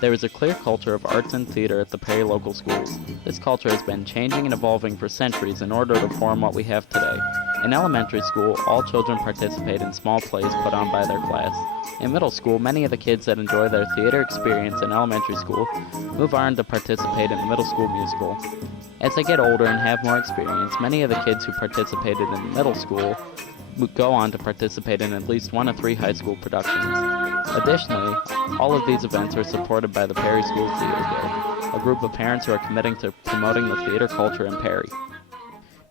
There is a clear culture of arts and theater at the Perry local schools. This culture has been changing and evolving for centuries in order to form what we have today. In elementary school, all children participate in small plays put on by their class. In middle school, many of the kids that enjoy their theater experience in elementary school move on to participate in the middle school musical. As they get older and have more experience, many of the kids who participated in middle school go on to participate in at least one of 3 high school productions. Additionally, all of these events are supported by the Perry School Theater Guild, a group of parents who are committing to promoting the theater culture in Perry.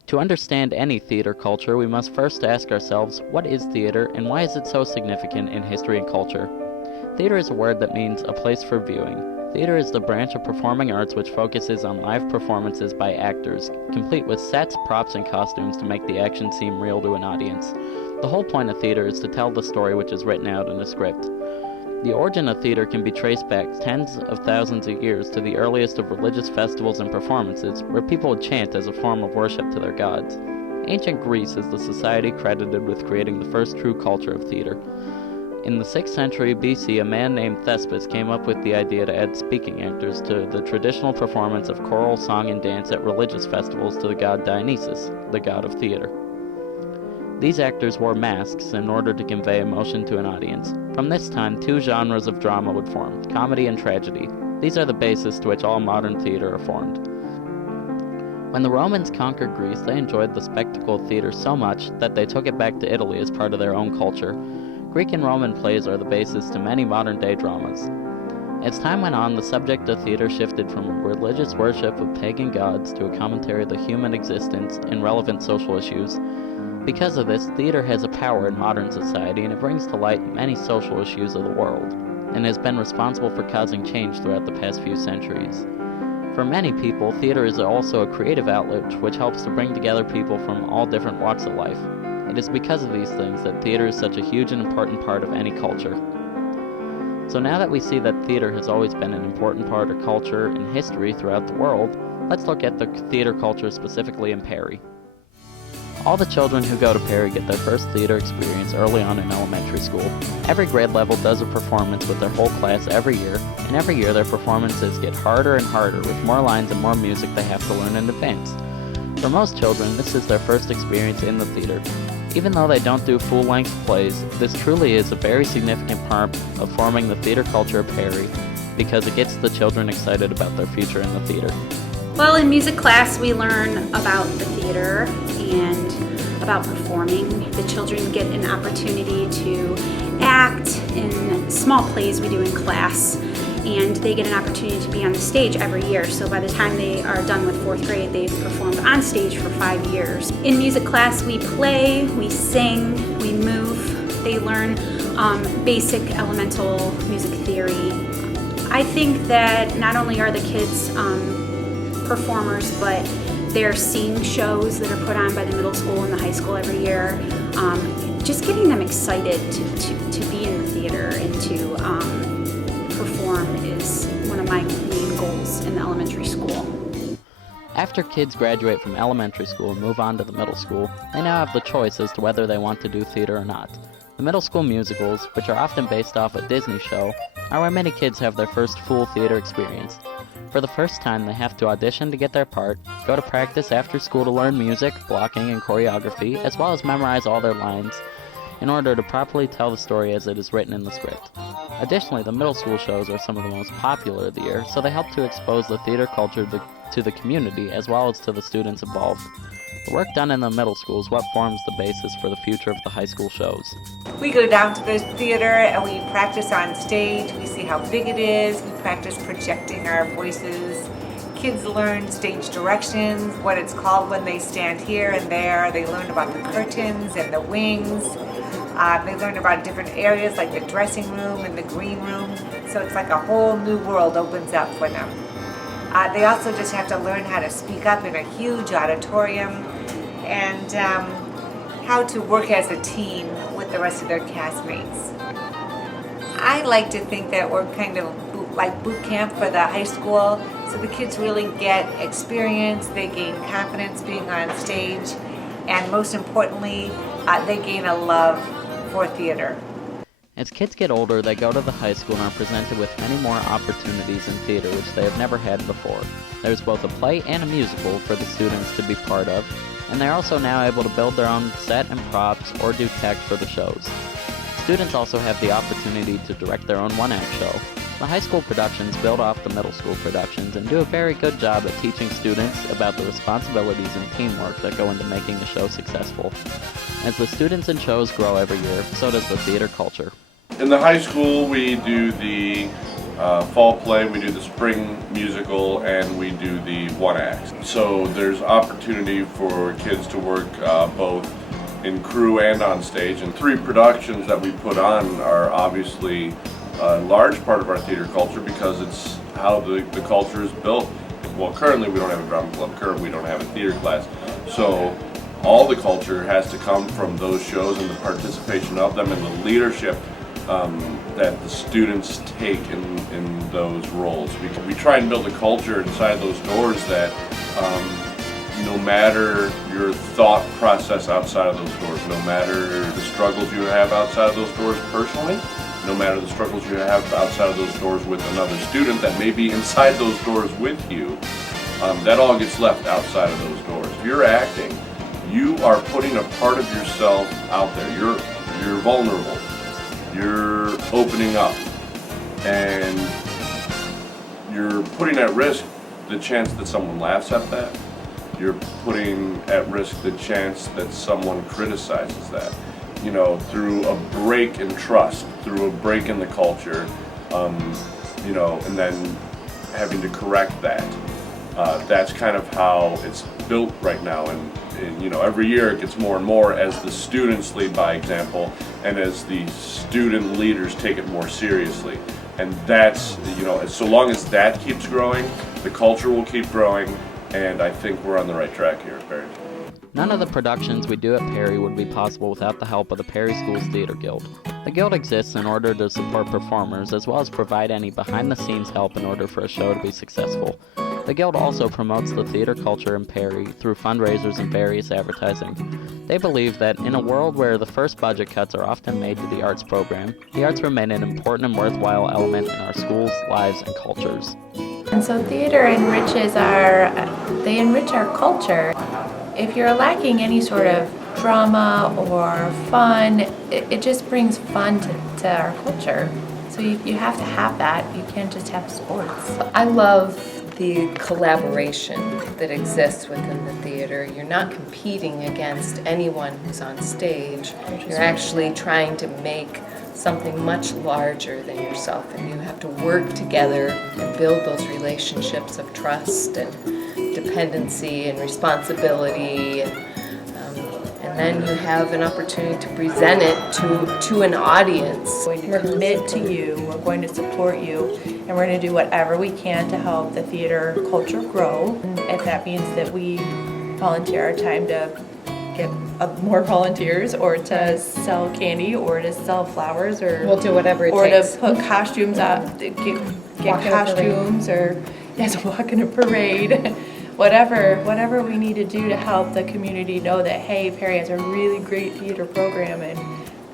To understand any theater culture, we must first ask ourselves, what is theater and why is it so significant in history and culture? Theater is a word that means a place for viewing. Theater is the branch of performing arts which focuses on live performances by actors, complete with sets, props, and costumes to make the action seem real to an audience. The whole point of theater is to tell the story which is written out in a script. The origin of theater can be traced back tens of thousands of years to the earliest of religious festivals and performances, where people would chant as a form of worship to their gods. Ancient Greece is the society credited with creating the first true culture of theater. In the 6th century BC, a man named Thespis came up with the idea to add speaking actors to the traditional performance of choral song and dance at religious festivals to the god Dionysus, the god of theater. These actors wore masks in order to convey emotion to an audience. From this time, 2 genres of drama would form, comedy and tragedy. These are the basis to which all modern theater are formed. When the Romans conquered Greece, they enjoyed the spectacle of theater so much that they took it back to Italy as part of their own culture. Greek and Roman plays are the basis to many modern-day dramas. As time went on, the subject of theater shifted from religious worship of pagan gods to a commentary of the human existence and relevant social issues. Because of this, theater has a power in modern society, and it brings to light many social issues of the world, and has been responsible for causing change throughout the past few centuries. For many people, theater is also a creative outlet which helps to bring together people from all different walks of life. It is because of these things that theater is such a huge and important part of any culture. So now that we see that theater has always been an important part of culture and history throughout the world, let's look at the theater culture specifically in Perry. All the children who go to Perry get their first theater experience early on in elementary school. Every grade level does a performance with their whole class every year, and every year their performances get harder and harder with more lines and more music they have to learn in advance. For most children, this is their first experience in the theater. Even though they don't do full-length plays, this truly is a very significant part of forming the theater culture of Perry because it gets the children excited about their future in the theater. Well, in music class we learn about the theater and about performing. The children get an opportunity to act in small plays we do in class, and they get an opportunity to be on the stage every year. So by the time they are done with 4th grade, they've performed on stage for 5 years. In music class, we play, we sing, we move. They learn basic elemental music theory. I think that not only are the kids performers, but they're seeing shows that are put on by the middle school and the high school every year. Just getting them excited to be in the theater and to perform is one of my main goals in the elementary school. After kids graduate from elementary school and move on to the middle school, they now have the choice as to whether they want to do theater or not. The middle school musicals, which are often based off a Disney show, are where many kids have their first full theater experience. For the first time, they have to audition to get their part, go to practice after school to learn music, blocking, and choreography, as well as memorize all their lines in order to properly tell the story as it is written in the script. Additionally, the middle school shows are some of the most popular of the year, so they help to expose the theater culture to the community as well as to the students involved. The work done in the middle school is what forms the basis for the future of the high school shows. We go down to the theater and we practice on stage. We see how big it is. We practice projecting our voices. Kids learn stage directions, what it's called when they stand here and there. They learn about the curtains and the wings. They learn about different areas like the dressing room and the green room. So it's like a whole new world opens up for them. They also just have to learn how to speak up in a huge auditorium and how to work as a team with the rest of their castmates. I like to think that we're kind of like boot camp for the high school, so the kids really get experience, they gain confidence being on stage, and most importantly, they gain a love for theater. As kids get older, they go to the high school and are presented with many more opportunities in theater which they have never had before. There's both a play and a musical for the students to be part of, and they're also now able to build their own set and props or do tech for the shows. Students also have the opportunity to direct their own one-act show. The high school productions build off the middle school productions and do a very good job at teaching students about the responsibilities and teamwork that go into making a show successful. As the students and shows grow every year, so does the theater culture. In the high school, we do the fall play, we do the spring musical, and we do the one act. So there's opportunity for kids to work both in crew and on stage. And 3 productions that we put on are obviously a large part of our theater culture because it's how the culture is built. Well, currently we don't have a drama club, currently we don't have a theater class. So all the culture has to come from those shows and the participation of them and the leadership that the students take in those roles. We try and build a culture inside those doors that no matter your thought process outside of those doors, no matter the struggles you have outside of those doors personally, no matter the struggles you have outside of those doors with another student that may be inside those doors with you, that all gets left outside of those doors. If you're acting, you are putting a part of yourself out there. You're vulnerable. You're opening up. And you're putting at risk the chance that someone laughs at that. You're putting at risk the chance that someone criticizes that. You know, through a break in trust, through a break in the culture, you know, and then having to correct that. That's kind of how it's built right now, and you know, every year it gets more and more as the students lead by example, and as the student leaders take it more seriously. And that's, you know, so long as that keeps growing, the culture will keep growing, and I think we're on the right track here at Perry. None of the productions we do at Perry would be possible without the help of the Perry Schools Theater Guild. The Guild exists in order to support performers as well as provide any behind-the-scenes help in order for a show to be successful. The Guild also promotes the theater culture in Perry through fundraisers and various advertising. They believe that in a world where the first budget cuts are often made to the arts program, the arts remain an important and worthwhile element in our schools, lives, and cultures. And so theater enrich our culture. If you're lacking any sort of drama or fun, it just brings fun to our culture. So you have to have that. You can't just have sports. I love the collaboration that exists within the theater. You're not competing against anyone who's on stage. You're actually trying to make something much larger than yourself, and you have to work together and build those relationships of trust and dependency and responsibility, and then you have an opportunity to present it to an audience. We're committed to you, we're going to support you, and we're going to do whatever we can to help the theater culture grow. And if that means that we volunteer our time to get more volunteers, or to sell candy, or to sell flowers, or We'll do whatever it or takes. to put costumes up, get Walk in a costumes, or walk in a parade. Whatever we need to do to help the community know that, hey, Perry has a really great theater program and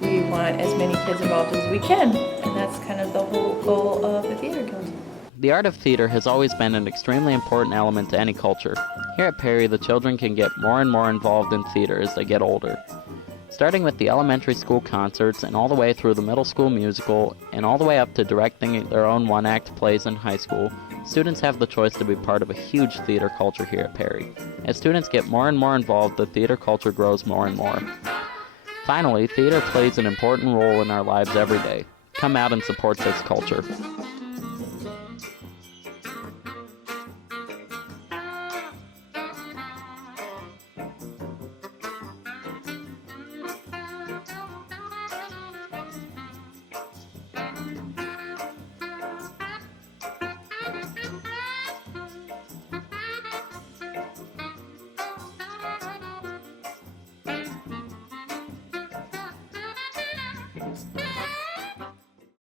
we want as many kids involved as we can. And that's kind of the whole goal of the Theater Guild. The art of theater has always been an extremely important element to any culture. Here at Perry, the children can get more and more involved in theater as they get older. Starting with the elementary school concerts and all the way through the middle school musical and all the way up to directing their own one-act plays in high school, students have the choice to be part of a huge theater culture here at Perry. As students get more and more involved, the theater culture grows more and more. Finally, theater plays an important role in our lives every day. Come out and support this culture.